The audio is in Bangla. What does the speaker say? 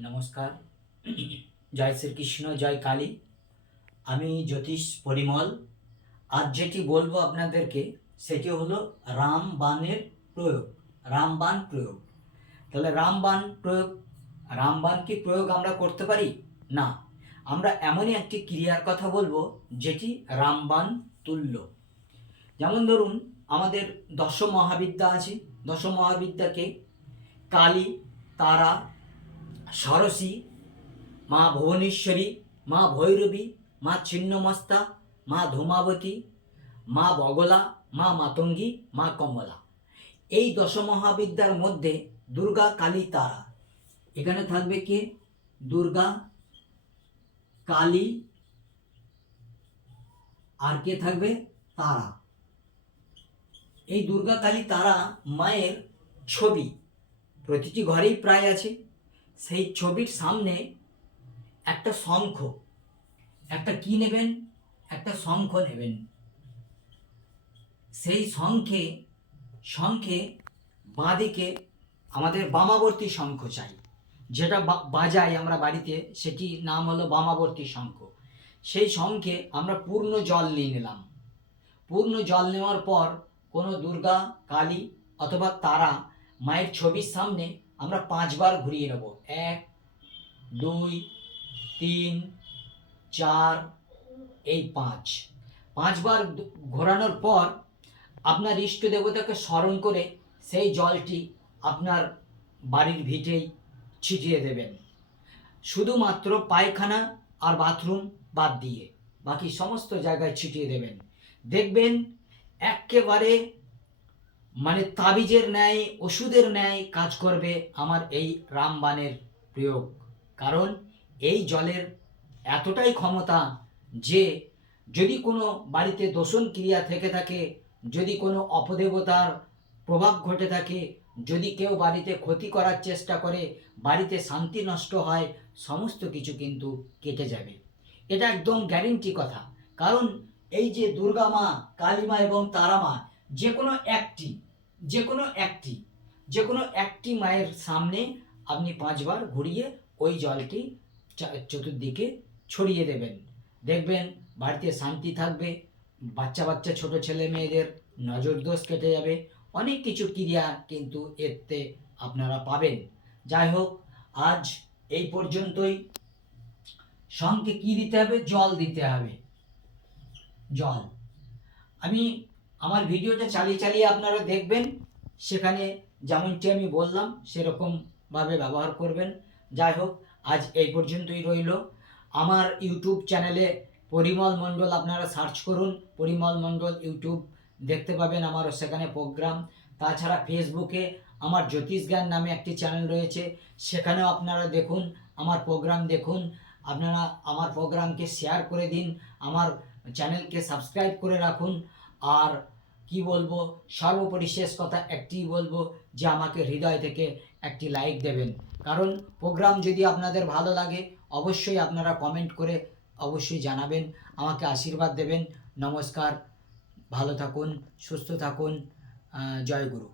নমস্কার। জয় শ্রীকৃষ্ণ, জয় কালী। আমি জ্যোতিষ পরিমল। আজ যেটি বলব আপনাদেরকে, সেটি হলো রামবাণের প্রয়োগ রামবাণ প্রয়োগ। তাহলে রামবাণ প্রয়োগ রামবাণ কি প্রয়োগ আমরা করতে পারি? না। আমরা এমনই একটি ক্রিয়ার কথা বলব, যেটি রামবাণ তুল্য। যেমন ধরুন, আমাদের দশ মহাবিদ্যা আছে। দশ মহাবিদ্যাকে কালী, তারা সরসী, মা ভুবনেশ্বরী, মা ভৈরবী, মা ছিন্নমস্তা, মা ধূমাবতী, মা বগলা, মা মাতঙ্গী, মা কমলা। এই দশমহাবিদ্যার মধ্যে দুর্গা, কালী, তারা। এখানে থাকবে কে? দুর্গা, কালী, আর কে থাকবে? তারা। এই দুর্গা, কালী, তারা মায়ের ছবি। প্রতিটি ঘরেই প্রায় আছে। সেই ছবির সামনে একটা শঙ্খ। একটা কি নেবেন? একটা শঙ্খ নেবেন। সেই শঙ্খে শঙ্খে বাঁদিকে আমাদের বামাবর্তী শঙ্খ চাই। যেটা বাজাই আমরা বাড়িতে, সেটি নাম হলো বামাবর্তী শঙ্খ। সেই শঙ্খে আমরা পূর্ণ জল নিয়ে নিলাম। পূর্ণ জল নেওয়ার পর কোনো দুর্গা, কালী অথবা তারা মায়ের ছবির সামনে আমরা পাঁচবার ঘুরিয়ে নেব। এক, দুই, তিন, চার, এই পাঁচ। পাঁচবার ঘোরানোর পর আপনার ইষ্ট দেবতাকে স্মরণ করে সেই জলটি আপনার বাড়ির ভিটেই ছিটিয়ে দেবেন। শুধুমাত্র পায়খানা আর বাথরুম বাদ দিয়ে বাকি সমস্ত জায়গায় ছিটিয়ে দেবেন। দেখবেন একেবারে মানে তাবিজের ন্যায়, ওষুধের ন্যায় কাজ করবে আমার এই রামবাণের প্রয়োগ। কারণ এই জলের এতটাই ক্ষমতা যে যদি কোনো বাড়িতে দোষণ ক্রিয়া থেকে থাকে, যদি কোনো অপদেবতার প্রভাব ঘটে থাকে, যদি কেউ বাড়িতে ক্ষতি করার চেষ্টা করে, বাড়িতে শান্তি নষ্ট হয়, সমস্ত কিছু কিন্তু কেটে যাবে। এটা একদম গ্যারেন্টি কথা। কারণ এই যে দুর্গা মা, কালী মা এবং তারা মা যে কোনো একটি, যে কোনো একটি, যে কোনো একটি মায়ের সামনে আপনি পাঁচবার ঘুরিয়ে ওই জলটি চতুর্দিকে ছড়িয়ে দেবেন। দেখবেন বাড়িতে শান্তি থাকবে, বাচ্চা বাচ্চা, ছোট ছেলে মেয়েদের নজর দোষ কেটে যাবে। অনেক কিছু ক্রিয়া কিন্তু এতে আপনারা পাবেন। যাই হোক, আজ এই পর্যন্তই। সঙ্গে কি দিতে হবে? জল দিতে হবে। জল। আমি আমার ভিডিওটা চালিয়ে চালিয়ে আপনারা দেখবেন, সেখানে যেমনটি আমি বললাম, সেরকমভাবে ব্যবহার করবেন। যাই হোক, আজ এই পর্যন্তই রইল। আমার ইউটিউব চ্যানেলে পরিমল মণ্ডল আপনারা সার্চ করুন, পরিমল মণ্ডল ইউটিউব, দেখতে পাবেন আমারও সেখানে প্রোগ্রাম। তাছাড়া ফেসবুকে আমার জ্যোতিষ জ্ঞান নামে একটি চ্যানেল রয়েছে, সেখানেও আপনারা দেখুন, আমার প্রোগ্রাম দেখুন। আপনারা আমার প্রোগ্রামকে শেয়ার করে দিন, আমার চ্যানেলকে সাবস্ক্রাইব করে রাখুন। আর কি বলব? সর্বোপরি শেষ কথা একটি বলব যে, আমাকে হৃদয় থেকে একটি লাইক দেবেন। কারণ প্রোগ্রাম যদি আপনাদের ভালো লাগে, অবশ্যই আপনারা কমেন্ট করে অবশ্যই জানাবেন, আমাকে আশীর্বাদ দেবেন। নমস্কার, ভালো থাকুন, সুস্থ থাকুন জয় গুরু।